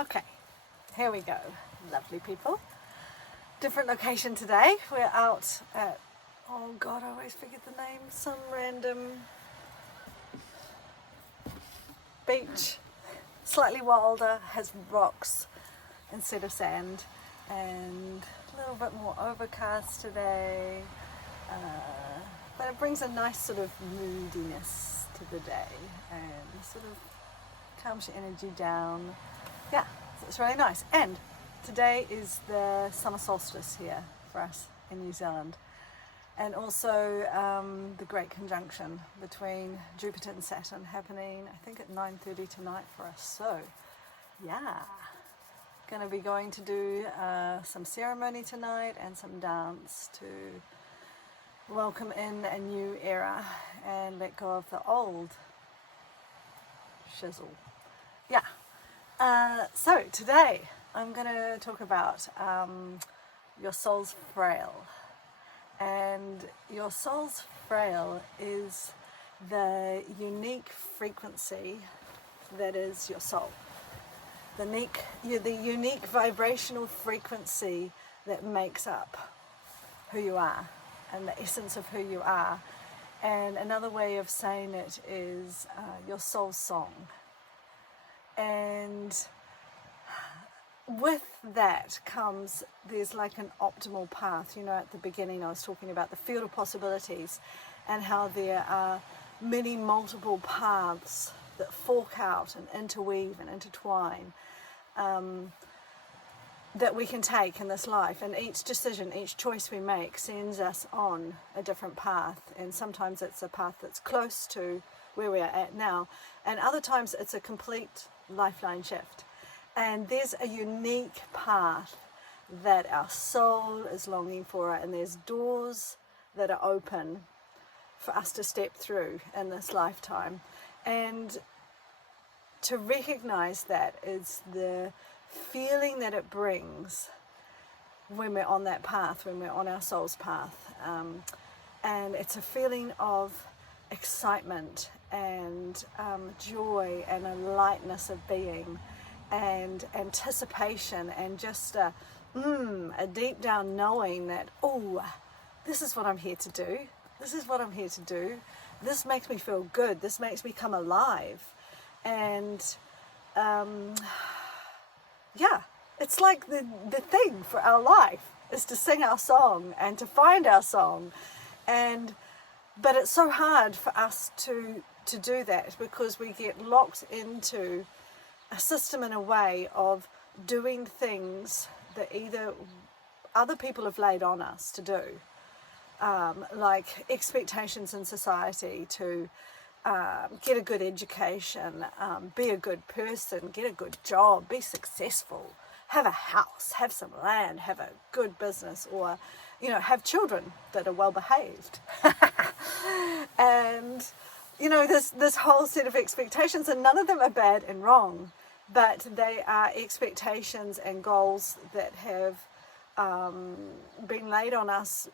Okay, here we go, lovely people. Different location today. We're out at, oh God, I always forget the name, some random beach, slightly wilder, has rocks instead of sand, and a little bit more overcast today, but it brings a nice sort of moodiness to the day and sort of calms your energy down. Yeah, so it's really nice. And today is the summer solstice here for us in New Zealand, and also the great conjunction between Jupiter and Saturn happening, I think, at 9:30 tonight for us. So yeah, going to be going to do some ceremony tonight and some dance to welcome in a new era and let go of the old shizzle. Yeah. So today I'm going to talk about your soul's fraile. And your soul's fraile is the unique frequency that is your soul. The unique vibrational frequency that makes up who you are and the essence of who you are. And another way of saying it is your soul song. And with that comes, there's like an optimal path. You know, at the beginning I was talking about the field of possibilities and how there are many multiple paths that fork out and interweave and intertwine that we can take in this life, and each decision, each choice we make sends us on a different path, and sometimes it's a path that's close to where we are at now, and other times it's a complete lifeline shift. And there's a unique path that our soul is longing for, and there's doors that are open for us to step through in this lifetime. And to recognize that is the feeling that it brings when we're on that path, when we're on our soul's path. And it's a feeling of excitement and joy and a lightness of being and anticipation and just a deep down knowing that, oh, this is what I'm here to do. This is what I'm here to do. This makes me feel good. This makes me come alive. And yeah, it's like the thing for our life is to sing our song and to find our song. But it's so hard for us to do that because we get locked into a system and a way of doing things that either other people have laid on us to do, like expectations in society to get a good education, be a good person, get a good job, be successful, have a house, have some land, have a good business, or, you know, have children that are well behaved. And, you know, this whole set of expectations, and none of them are bad and wrong, but they are expectations and goals that have been laid on us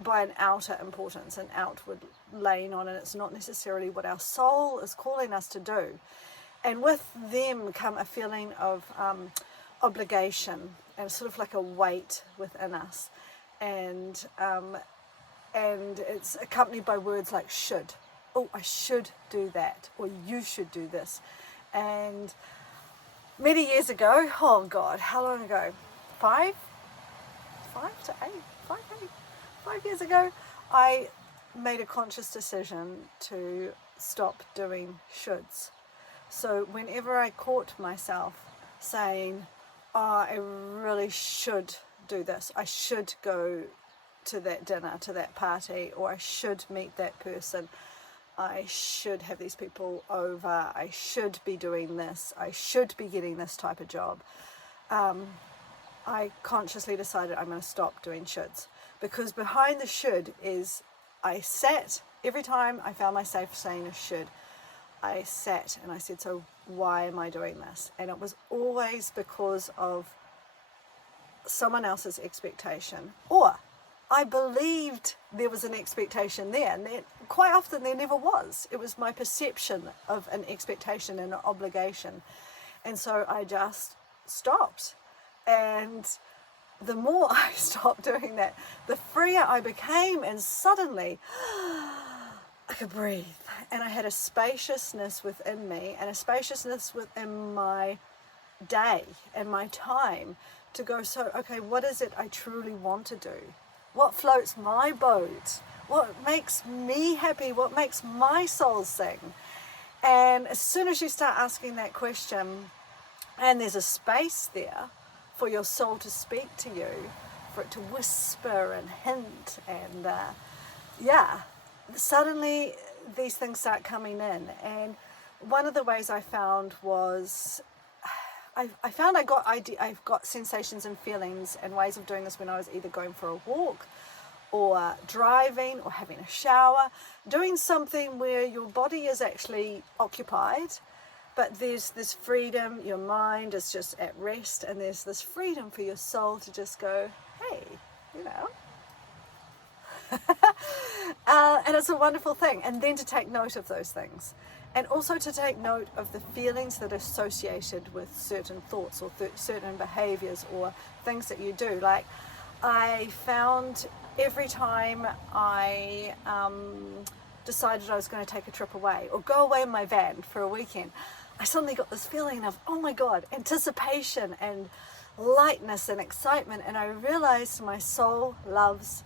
by an outer importance, an outward laying on, and it's not necessarily what our soul is calling us to do. And with them come a feeling of obligation and sort of like a weight within us, and it's accompanied by words like should. Oh, I should do that, or you should do this. And many years ago, oh God, how long ago? 5 years ago, I made a conscious decision to stop doing shoulds. So whenever I caught myself saying, oh, I really should do this, I should go to that dinner, to that party, or I should meet that person, I should have these people over, I should be doing this, I should be getting this type of job, I consciously decided I'm going to stop doing shoulds. Because behind the should is, I sat, every time I found myself saying a should, I sat and I said, so why am I doing this? And it was always because of someone else's expectation, or I believed there was an expectation there, and quite often there never was. It was my perception of an expectation and an obligation. And so I just stopped. And the more I stopped doing that, the freer I became, and suddenly I could breathe. And I had a spaciousness within me, and a spaciousness within my day and my time to go, so, okay, what is it I truly want to do? What floats my boat? What makes me happy? What makes my soul sing? And as soon as you start asking that question, and there's a space there for your soul to speak to you, for it to whisper and hint, and suddenly these things start coming in. And one of the ways I found was, I've got sensations and feelings and ways of doing this when I was either going for a walk or driving or having a shower, doing something where your body is actually occupied, but there's this freedom, your mind is just at rest, and there's this freedom for your soul to just go, hey, you know. And it's a wonderful thing. And then to take note of those things. And also to take note of the feelings that are associated with certain thoughts or certain behaviors or things that you do. Like, I found every time I decided I was going to take a trip away or go away in my van for a weekend, I suddenly got this feeling of, oh my God, anticipation and lightness and excitement. And I realized my soul loves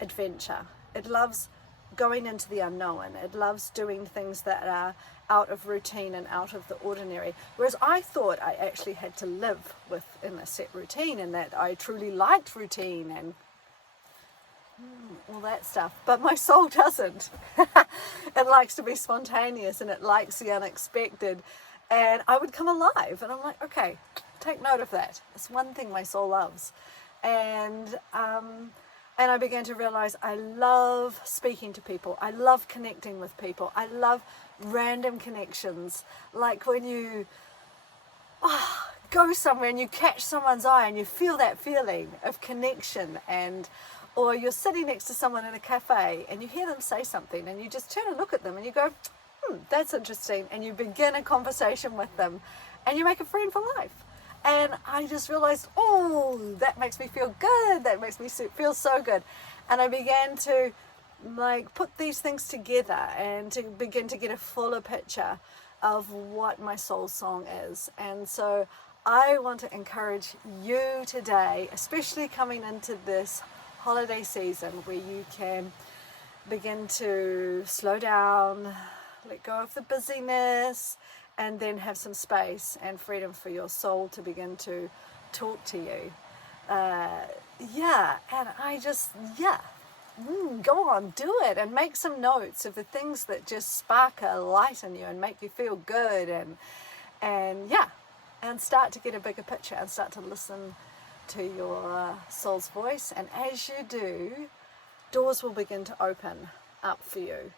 adventure. It loves going into the unknown. It loves doing things that are out of routine and out of the ordinary. Whereas I thought I actually had to live within a set routine, and that I truly liked routine and all that stuff. But my soul doesn't. It likes to be spontaneous, and it likes the unexpected. And I would come alive, and I'm like, okay, take note of that. It's one thing my soul loves. And I began to realize I love speaking to people. I love connecting with people. I love random connections. Like when you go somewhere and you catch someone's eye and you feel that feeling of connection, or you're sitting next to someone in a cafe and you hear them say something and you just turn and look at them and you go, that's interesting. And you begin a conversation with them and you make a friend for life. And I just realized, oh, that makes me feel good. That makes me feel so good. And I began to put these things together and to begin to get a fuller picture of what my soul song is. And so I want to encourage you today, especially coming into this holiday season, where you can begin to slow down, let go of the busyness, and then have some space and freedom for your soul to begin to talk to you. And I just, go on, do it, and make some notes of the things that just spark a light in you and make you feel good, and start to get a bigger picture and start to listen to your soul's voice. And as you do, doors will begin to open up for you,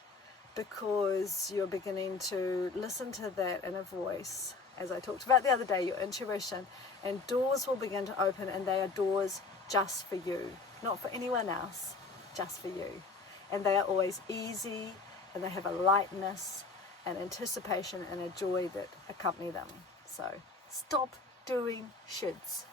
because you're beginning to listen to that inner voice, as I talked about the other day, your intuition, and doors will begin to open, and they are doors just for you, not for anyone else, just for you. And they are always easy, and they have a lightness and anticipation and a joy that accompany them. So stop doing shoulds.